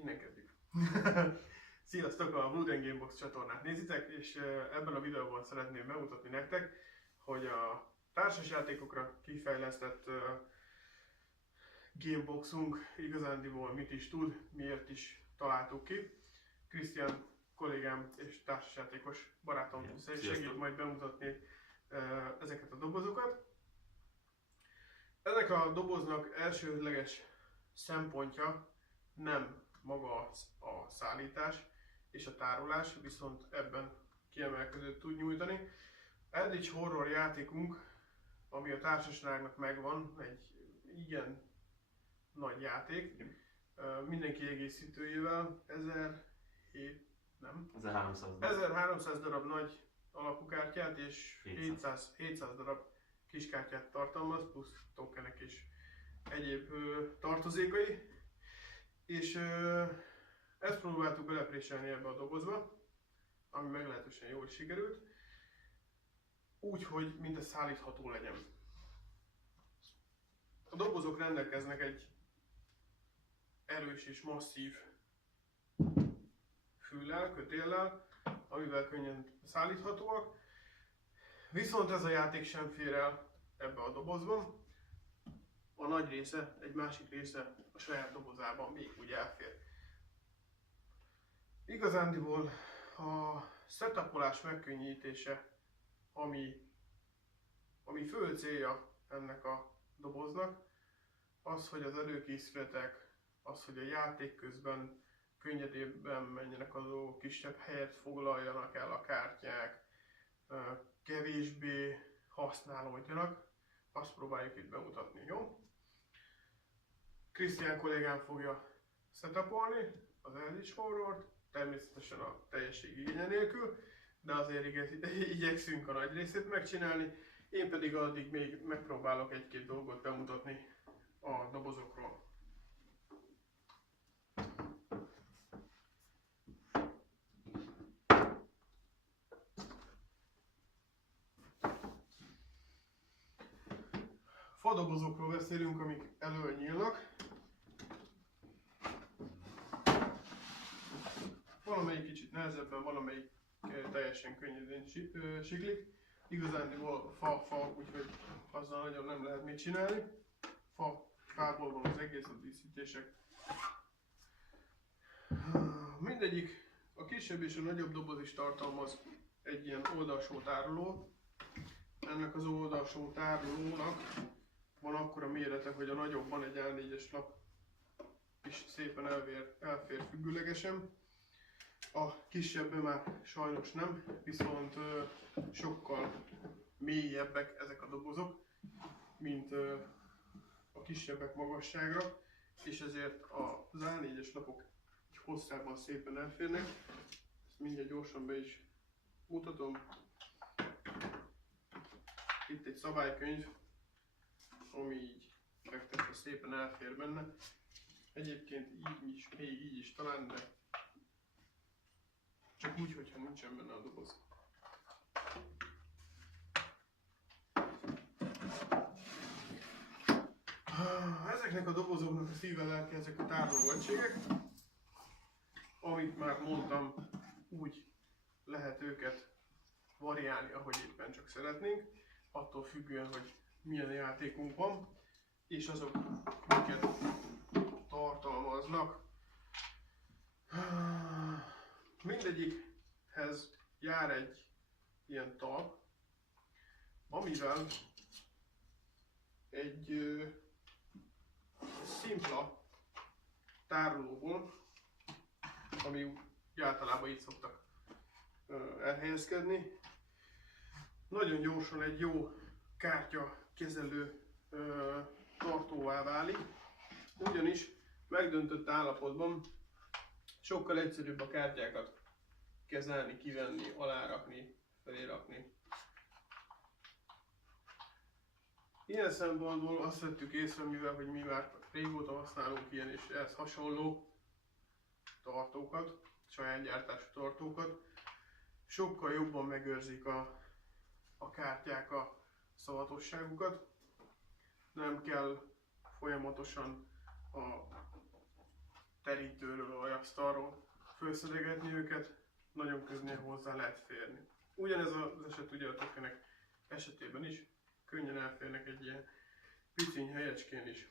Innen kezdjük. Sziasztok, a Blood & Gamebox csatornát nézitek, és ebben a videóban szeretném bemutatni nektek, hogy a társasjátékokra kifejlesztett Gameboxunk igazándiból mit is tud, miért is találtuk ki. Krisztián kollégám és társasjátékos barátom segít majd bemutatni ezeket a dobozokat. Ennek a doboznak elsődleges szempontja nem maga a szállítás és a tárolás, viszont ebben kiemelkedőt tud nyújtani. Eldritch Horror játékunk, ami a társaságnak megvan, egy igen nagy játék, minden kiegészítőjével, 1300 darab nagy alapukártyát és 700 darab kiskártyát tartalmaz, plusz tokenek és egyéb tartozékai. És ezt próbáltuk belepréselni ebbe a dobozba, ami meglehetősen jól sikerült, úgy, hogy mindez szállítható legyen. A dobozok rendelkeznek egy erős és masszív füllel, kötéllel, amivel könnyen szállíthatóak. Viszont ez a játék sem fér el ebbe a dobozba. A nagy része, egy másik része a saját dobozában még úgy elfér. Igazándiból a setupolás megkönnyítése, ami fő célja ennek a doboznak, az, hogy az előkészületek, az, hogy a játék közben könnyedébben menjenek a dolgok, kisebb helyet foglaljanak el a kártyák, kevésbé használódjanak, azt próbáljuk itt bemutatni, jó? Krisztián kollégám fogja setupolni az Eldritch Horrort, természetesen a teljesség igénye nélkül, de azért igyekszünk a nagy részét megcsinálni, én pedig addig még megpróbálok egy-két dolgot bemutatni a dobozokról. Fadobozokról beszélünk, amik elől nyílnak. Valamelyik kicsit nehezebben, valamelyik teljesen könnyedén siklik. Igazándiból fa, úgyhogy azzal nagyon nem lehet mit csinálni. Fából van az egész, a díszítések. Mindegyik, a kisebb és a nagyobb doboz is tartalmaz egy ilyen oldalsó tárolót. Ennek az oldalsó tárolónak van akkora mérete, hogy a nagyobban egy A4-es lap is szépen elfér függőlegesen. A kisebben már sajnos nem, viszont sokkal mélyebbek ezek a dobozok, mint a kisebbek magasságra, és ezért az A4-es lapok hosszában szépen elférnek. Ezt mindjárt gyorsan be is mutatom. Itt egy szabálykönyv, ami így megtette szépen elfér benne. Egyébként így is, még így is talán, de csak úgy, hogyha nincsen benne a doboz. Ezeknek a dobozoknak a szíve lelke ezek a tárolóegységek, amit már mondtam, úgy lehet őket variálni, ahogy éppen csak szeretnénk, attól függően, hogy milyen játékunk van, és azok miket tartalmaznak. Mindegyikhez jár egy ilyen talp, amivel egy szimpla tárolóból, ami általában így szoktak elhelyezkedni, nagyon gyorsan egy jó kártya kezelő tartóvá válik, ugyanis megdöntött állapotban sokkal egyszerűbb a kártyákat kezelni, kivenni, alárakni, felérakni. Ilyen szempontból azt vettük észre, mivel hogy mi már régóta használunk ilyen és ehhez hasonló tartókat, saját gyártású tartókat, sokkal jobban megőrzik a kártyák a szavatosságukat. Nem kell folyamatosan a terítőről vagy asztalról felszedegetni őket, nagyon könnyen hozzá lehet férni. Ugyanez az eset ugye a tokenek esetében is, könnyen elférnek egy ilyen piciny helyecskén is.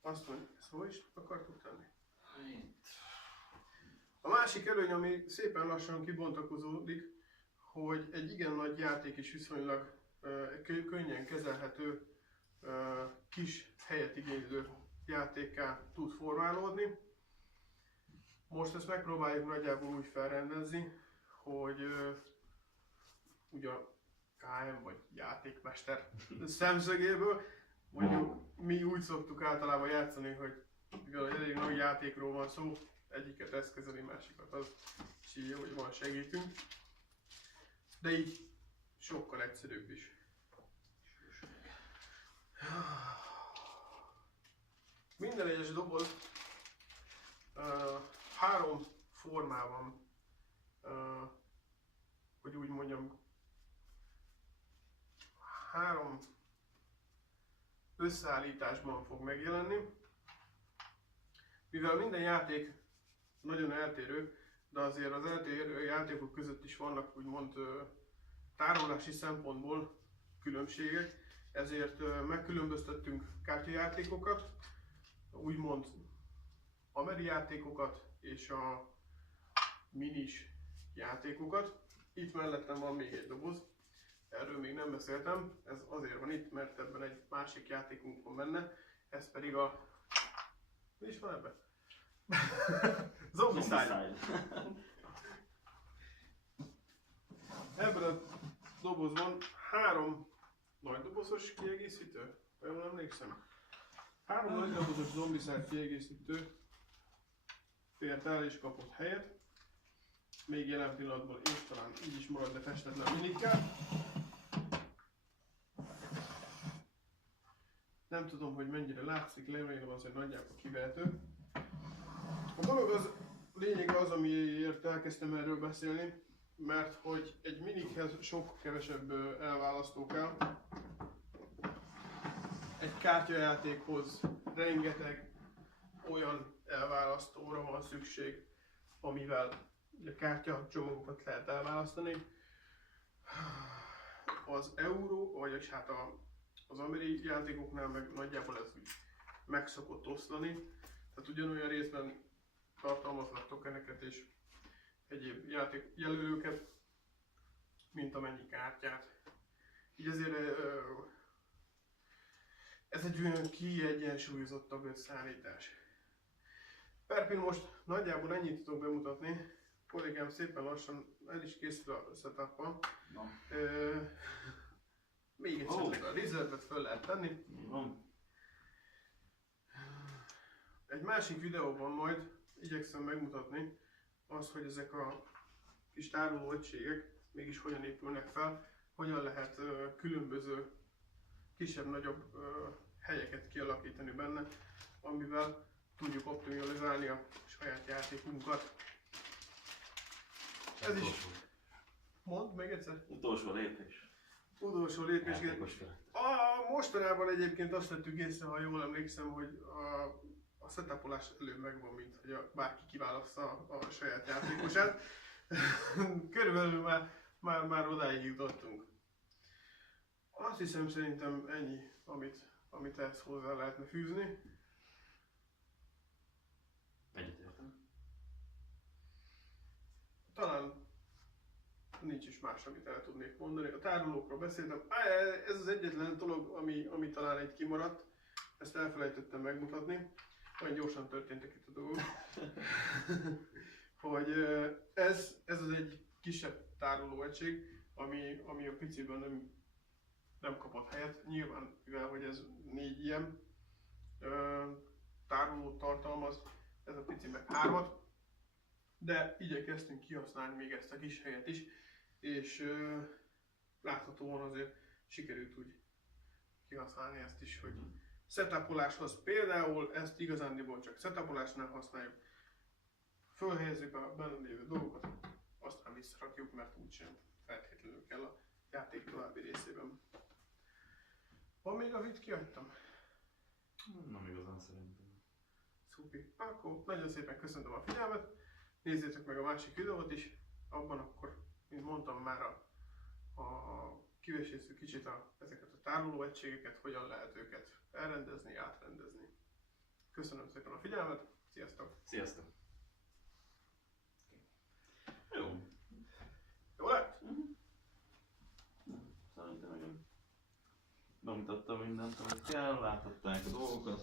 Azt mondja, ezt hol is akartuk tenni? A másik előny, ami szépen lassan kibontakozódik, hogy egy igen nagy játék is viszonylag könnyen kezelhető, kis helyet igénylő játékká tud formálódni. Most ezt megpróbáljuk nagyjából úgy felrendezni, hogy ugye a KM vagy játékmester szemszögéből, mondjuk mi úgy szoktuk általában játszani, hogy mivel egy elég nagy játékról van szó, egyiket eszközeli, másikat az, és így hogy van segítünk. De így sokkal egyszerűbb is. Minden egyes doboz 3 formában, hogy úgy mondjam, 3 összeállításban fog megjelenni. Mivel minden játék nagyon eltérő, de azért az eltérő játékok között is vannak úgymond tárolási szempontból különbségek, ezért megkülönböztettünk kártyajátékokat, úgymond ameri játékokat és a minis játékokat. Itt mellettem van még egy doboz, erről még nem beszéltem, ez azért van itt, mert ebben egy másik játékunk van benne, ez pedig a... Mi is van ebben? Zombicide. Ebben a dobozban 3 nagy dobozos kiegészítő, ha jól emlékszem. 3 nagy dobozos Zombicide kiegészítő fért el és kapott helyet. Még jelen pillanatban és talán így is marad, de festetlen minikkel. Nem tudom, hogy mennyire látszik, remélem az, hogy nagyjából kivehető. A dolog az, lényege az, amiért elkezdtem erről beszélni, mert hogy egy minikhez sok kevesebb elválasztó kell. Egy kártyajátékhoz rengeteg olyan elválasztóra van szükség, amivel a kártyacsomagokat lehet elválasztani. Az euró, vagyis hát az amerikai játékoknál meg nagyjából ez úgy meg szokott oszlani. Tehát ugyanolyan részben tartalmaznak tokeneket és egyéb játékjelölőket, mint amennyi kártyát. Így azért ez egy olyan kiegyensúlyozottabb összeállítás. Per most nagyjából ennyit tudok bemutatni. Kollégám szépen lassan el is készül a setup-on. Még egyszer a reserve-et föl lehet tenni. Egy másik videóban majd igyekszem megmutatni az, hogy ezek a kis tároló egységek mégis hogyan épülnek fel, hogyan lehet különböző kisebb-nagyobb helyeket kialakítani benne, amivel tudjuk optimalizálni a saját játékunkat. Ez is... Mondd még egyszer. Utolsó lépés. Utolsó lépés. Mostanában egyébként azt vettük észre, ha jól emlékszem, hogy a setupolás előbb megvan, mint hogy bárki kiválassza a saját játékosát. Körülbelül már odáig jutottunk. Azt hiszem, szerintem ennyi, amit ehhez hozzá lehetne fűzni. Egyetértem. Talán nincs is más, amit el tudnék mondani. A tárolókról beszéltem. Ez az egyetlen dolog, ami talán itt kimaradt. Ezt elfelejtettem megmutatni. Olyan gyorsan történtek itt a dolgok. Hogy ez az egy kisebb tárolóegység, ami a piciben nem kapott helyet. Nyilván, mivel hogy ez 4 ilyen tárolót tartalmaz, ez a pici meg 3-at. De igyekeztünk kihasználni még ezt a kis helyet is, és láthatóan azért sikerült úgy kihasználni ezt is, hogy setupoláshoz például ezt igazándiból csak setupolásnál használjuk. Fölhelyezzük a benne lévő dolgokat, aztán visszarakjuk, mert úgysem feltétlenül kell a játék további részében. Van még, amit kihagytam? Nem igazán szerintem. Szupi. Akkor nagyon szépen köszöntöm a figyelmet. Nézzétek meg a másik videót is. Abban akkor, mint mondtam már, kivesézzük kicsit ezeket a tárolóegységeket, hogyan lehet őket elrendezni, átrendezni. Köszönöm szépen a figyelmet. Sziasztok! Sziasztok! Jó. Jó lett? Szerintem igen. Bemutattam mindent, amit kell, láthatták a dolgokat.